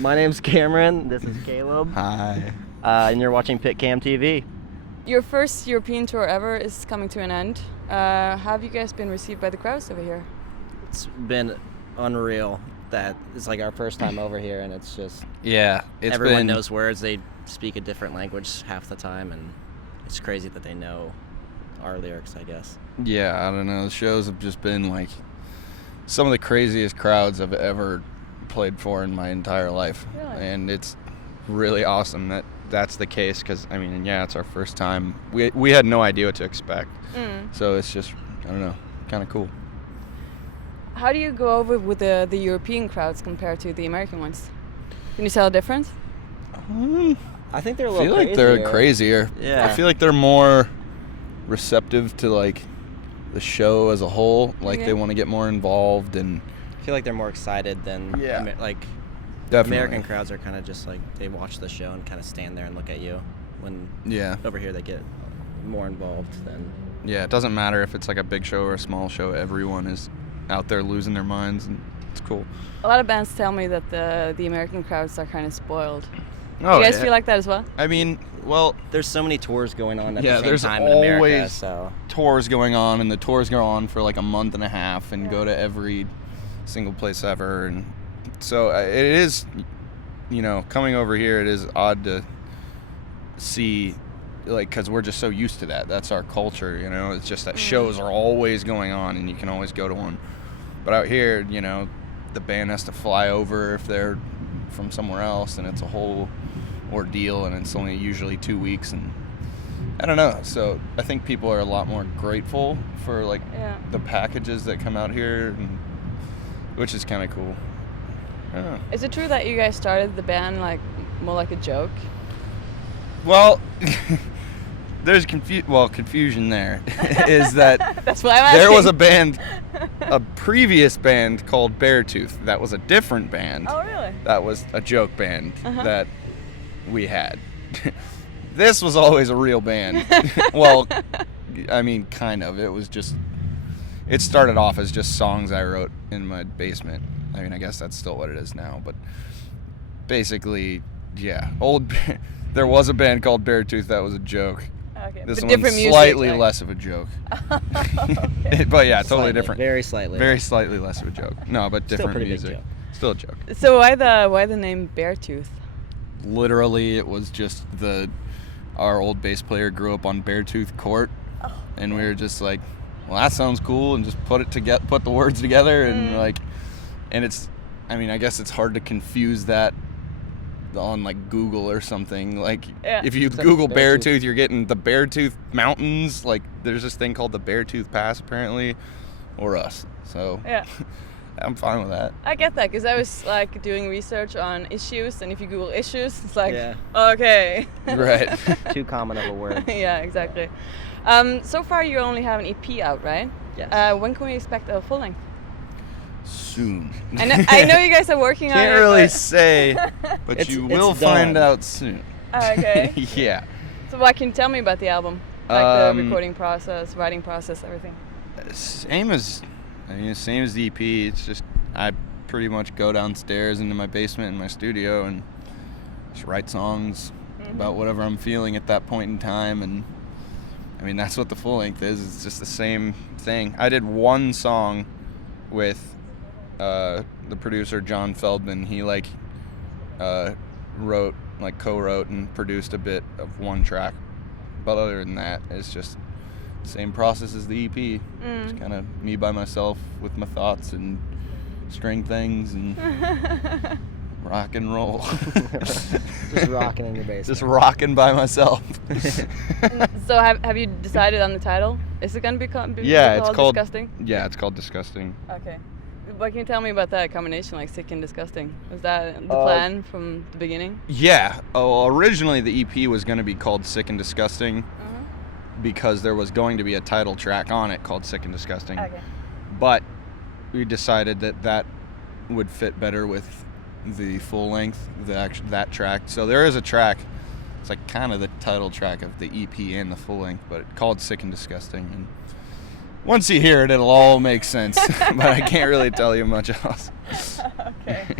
My name's Cameron. This is Caleb. Hi. And you're watching PITCAM TV. Your first European tour ever is coming to an end. How have you guys been received by the crowds over here? It's been unreal. That it's like our first time over here, and it's just everyone knows words. They speak a different language half the time, and it's crazy that they know our lyrics, I guess. Yeah, I don't know. The shows have just been like some of the craziest crowds I've ever played for in my entire life. Really? And it's really awesome that that's the case because, I mean, yeah, it's our first time. We had no idea what to expect. So it's just, I don't know, kind of cool. How do you go over with the European crowds compared to the American ones? Can you tell a difference? I think they're a I little feel like they're crazier. Yeah. I feel like they're more receptive to, like, the show as a whole. Like, Okay. they want to get more involved and... I feel like they're more excited than Definitely. American crowds are kind of just like they watch the show and kind of stand there and look at you. When over here they get more involved than. Yeah, it doesn't matter if it's like a big show or a small show. Everyone is out there losing their minds, and it's cool. A lot of bands tell me that the American crowds are kind of spoiled. Oh, You guys feel like that as well? I mean, well, There's so many tours going on at the same there's time in America. always So tours going on, and the tours go on for like a month and a half and go to every single place ever, and so it is, coming over here, it is odd to see, like, because we're just so used to that. That's our culture, it's just that shows are always going on and you can always go to one. But out here, the band has to fly over if they're from somewhere else, and it's a whole ordeal, and it's only usually 2 weeks, and I don't know. So I think people are a lot more grateful for like the packages that come out here, and which is kind of cool. I don't know. Is it true that you guys started the band more like a joke? Well, there's confusion there. Is that That's why I'm asking. there was a previous band called BEARTOOTH that was a different band. Oh, really? That was a joke band that we had. This was always a real band. Well, I mean, kind of. It started off as just songs I wrote in my basement. I mean, I guess that's still what it is now, but basically, there was a band called BEARTOOTH that was a joke. Okay. This But one's different music, slightly like- less of a joke. Okay. But yeah, totally slightly, different. Very slightly. Very slightly less of a joke. No, but Still different pretty big music. joke. Still a joke. So why the name Beartooth? Literally, it was just our old bass player grew up on Beartooth Court, and we were just like, well, that sounds cool, and just put the words together, and and it's, I mean, I guess it's hard to confuse that on like Google or something. Like if you Google Beartooth, you're getting the Beartooth Mountains. Like there's this thing called the Beartooth Pass apparently, or us. So I'm fine with that. I get that because I was like doing research on issues, and if you Google issues, it's like Yeah. okay. Right. Too common of a word. Yeah, exactly. So far you only have an EP out, right? Yes. When can we expect a full length? Soon. I know you guys are working on it. Can't really but- say, but It's- you it's will find done. out soon. Okay. Yeah. So what can you tell me about the album? Like the recording process, writing process, everything. Same as the EP. It's just I pretty much go downstairs into my basement in my studio and just write songs about whatever I'm feeling at that point in time, and I mean that's what the full length is. It's just the same thing. I did one song with the producer John Feldman. He co-wrote and produced a bit of one track, but other than that, it's just the same process as the EP. It's kind of me by myself with my thoughts and string things and rock and roll. Just rocking in your basement. Just rocking by myself. So have you decided on the title? Is it gonna be called Disgusting? Yeah, it's called Disgusting. Okay. What can you tell me about that combination, like sick and disgusting? Was that the plan from the beginning? Yeah. Oh, originally the EP was going to be called Sick and Disgusting because there was going to be a title track on it called Sick and Disgusting. Okay. But we decided that would fit better with the full length, that track. So there is a track. It's like kind of the title track of the EP and the full length, but it's called Sick and Disgusting. And once you hear it, it'll all make sense. But I can't really tell you much else. Okay.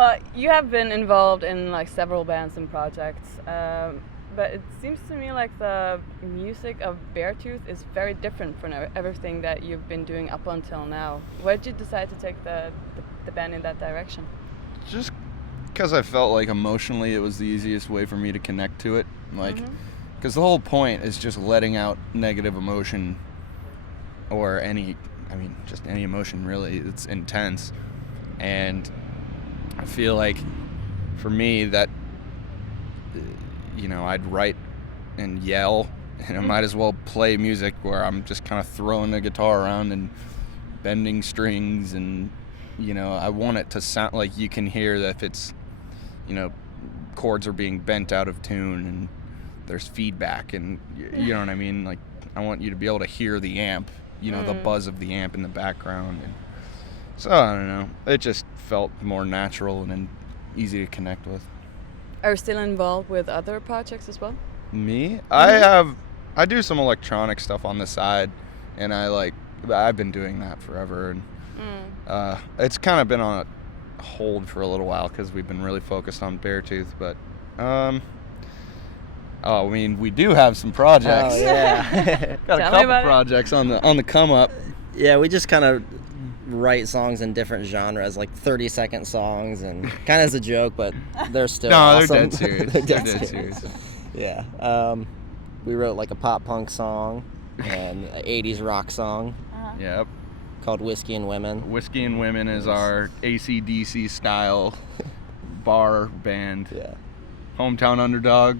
Well, you have been involved in like several bands and projects, but it seems to me like the music of BEARTOOTH is very different from everything that you've been doing up until now. Why did you decide to take the band in that direction? Just because I felt like emotionally it was the easiest way for me to connect to it. Like, because the whole point is just letting out negative emotion or just any emotion really. It's intense. And I feel like for me that, I'd write and yell, and I might as well play music where I'm just kind of throwing the guitar around and bending strings, and I want it to sound like you can hear that if it's, chords are being bent out of tune and there's feedback, and you know what I mean? Like, I want you to be able to hear the amp, the buzz of the amp in the background. And so, I don't know. It just felt more natural and easy to connect with. Are you still involved with other projects as well? Me? I do some electronic stuff on the side, and I've been doing that forever, and it's kind of been on a hold for a little while because we've been really focused on BEARTOOTH, but we do have some projects. Oh, yeah. Got a couple projects on the come up. Yeah, we just kind of write songs in different genres, like 30-second songs, and kind of as a joke, but they're still awesome. They're dead serious. They're dead serious. Yeah. We wrote like a pop punk song and an 80s rock song. Yep. Called Whiskey and Women. Whiskey and Women is our AC/DC style bar band. Yeah. Hometown Underdog.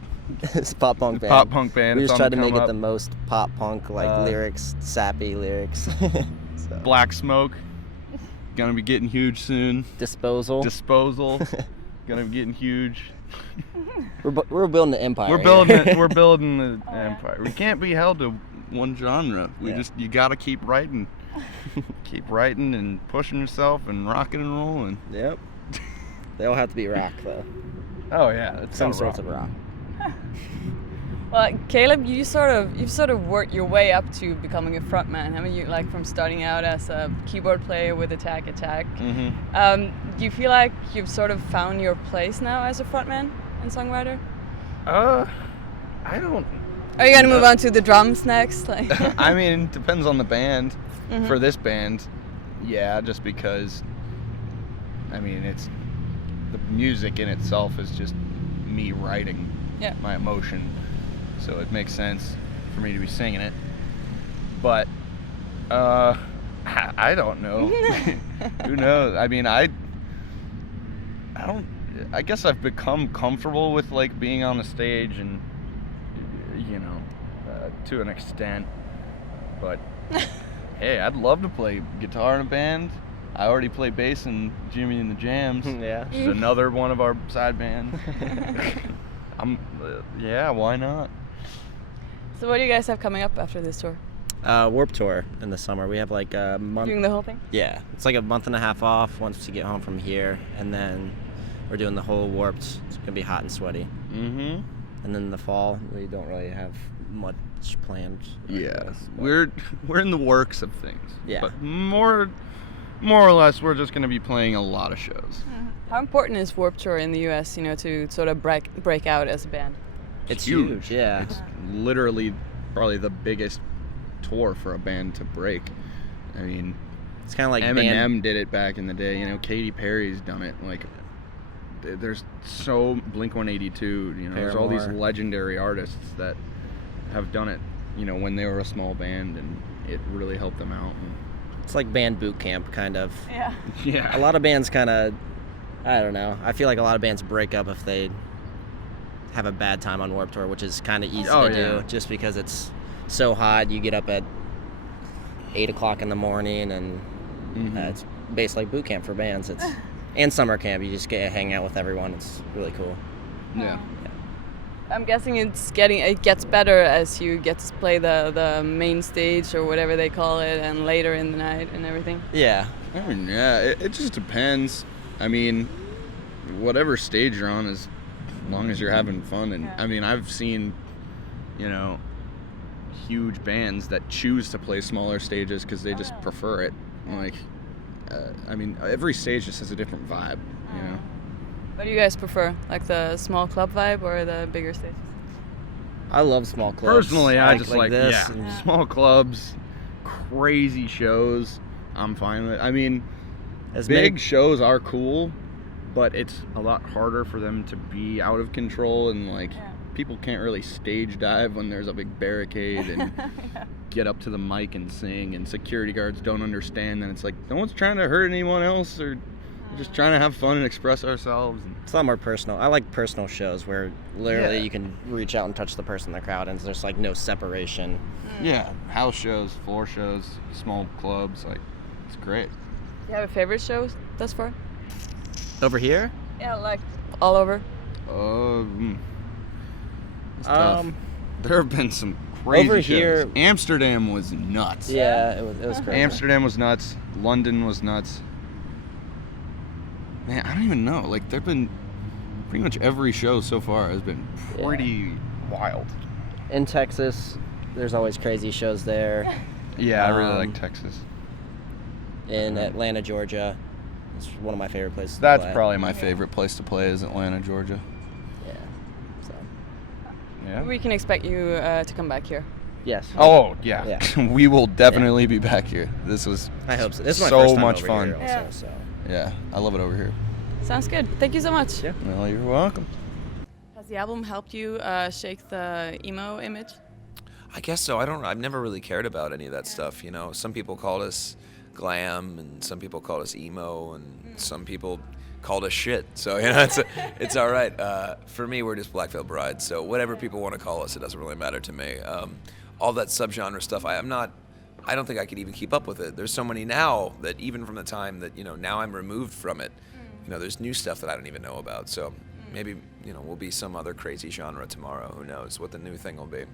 It's a pop punk band. Pop punk band. We just tried to make it the most pop punk, lyrics, sappy lyrics. So. Black Smoke. Gonna be getting huge soon. Disposal. Gonna be getting huge. We're building an empire. We're building the empire. We can't be held to one genre. You gotta keep writing. Keep writing and pushing yourself and rocking and rolling. Yep. They all have to be rock though. Oh yeah, it's some sorts of rock. Well, Caleb, you've sort of worked your way up to becoming a frontman. I mean, you from starting out as a keyboard player with Attack. Do you feel like you've sort of found your place now as a frontman and songwriter? I don't. Are you gonna move on to the drums next? I mean, it depends on the band. For this band, yeah, just because. I mean, it's the music in itself is just me writing my emotion. So it makes sense for me to be singing it. But I don't know. Who knows? I mean, I guess I've become comfortable with like being on the stage and to an extent. But hey, I'd love to play guitar in a band. I already play bass in Jimmy and the Jams. Yeah. Which is another one of our side bands. Why not? So what do you guys have coming up after this tour? Warped Tour in the summer. We have like a month. Doing the whole thing? Yeah. It's like a month and a half off once we get home from here, and then we're doing the whole Warped. It's gonna be hot and sweaty. Mm-hmm. And then in the fall, we don't really have much planned. Yeah. We're in the works of things. Yeah. But more or less, we're just gonna be playing a lot of shows. How important is Warped Tour in the U.S., to sort of break out as a band? It's huge, yeah. It's literally probably the biggest tour for a band to break. I mean, it's kind of like Eminem did it back in the day. Katy Perry's done it. Like, there's Blink-182. There's all these legendary artists that have done it. When they were a small band, and it really helped them out. It's like band boot camp, kind of. Yeah. Yeah. A lot of bands kind of, I don't know. I feel like a lot of bands break up if they have a bad time on Warped Tour, which is kind of easy to do, just because it's so hot. You get up at 8 o'clock in the morning, and it's basically boot camp for bands. And summer camp. You just get to hang out with everyone. It's really cool. Yeah. I'm guessing it gets better as you get to play the main stage or whatever they call it, and later in the night and everything. Yeah. I mean, it just depends. I mean, whatever stage you're on, as long as you're having fun. And I mean, I've seen, huge bands that choose to play smaller stages because they just prefer it. Like, I mean, every stage just has a different vibe, What do you guys prefer, like the small club vibe or the bigger stages? I love small clubs. Personally, I just like this. Yeah, small clubs, crazy shows. I'm fine with it. I mean, big shows are cool, but it's a lot harder for them to be out of control, and like people can't really stage dive when there's a big barricade and get up to the mic and sing, and security guards don't understand that it's like no one's trying to hurt anyone else, or we're just trying to have fun and express ourselves. It's a lot more personal. I like personal shows where literally you can reach out and touch the person in the crowd, and there's like no separation. Yeah, house shows, floor shows, small clubs, like it's great. Do you have a favorite show thus far? Over here? Yeah, like all over. It's tough. There have been some crazy over shows. Here, Amsterdam was nuts. Yeah, it was crazy. Amsterdam was nuts. London was nuts. Man, I don't even know. Like, there've been pretty much every show so far has been pretty wild. In Texas, there's always crazy shows there. Yeah, I really like Texas. In Atlanta, Georgia, it's one of my favorite places to That's play. probably my favorite place to play is Atlanta, Georgia. Yeah. So. Yeah. We can expect you to come back here. Yes. Oh, yeah. We will definitely be back here. This was I hope so. This is my so first time much over fun. Here also, so. Yeah, I love it over here. Sounds good. Thank you so much. Yeah. Well, you're welcome. Has the album helped you shake the emo image? I guess so. I've never really cared about any of that stuff. You know, some people called us glam, and some people called us emo, and some people called us shit. So you know, it's all right. For me, we're just Black Veil Brides. So whatever people want to call us, it doesn't really matter to me. All that subgenre stuff, I don't think I could even keep up with it. There's so many now that even from the time that, you know, now I'm removed from it, you know, there's new stuff that I don't even know about. So maybe, you know, we'll be some other crazy genre tomorrow. Who knows what the new thing will be.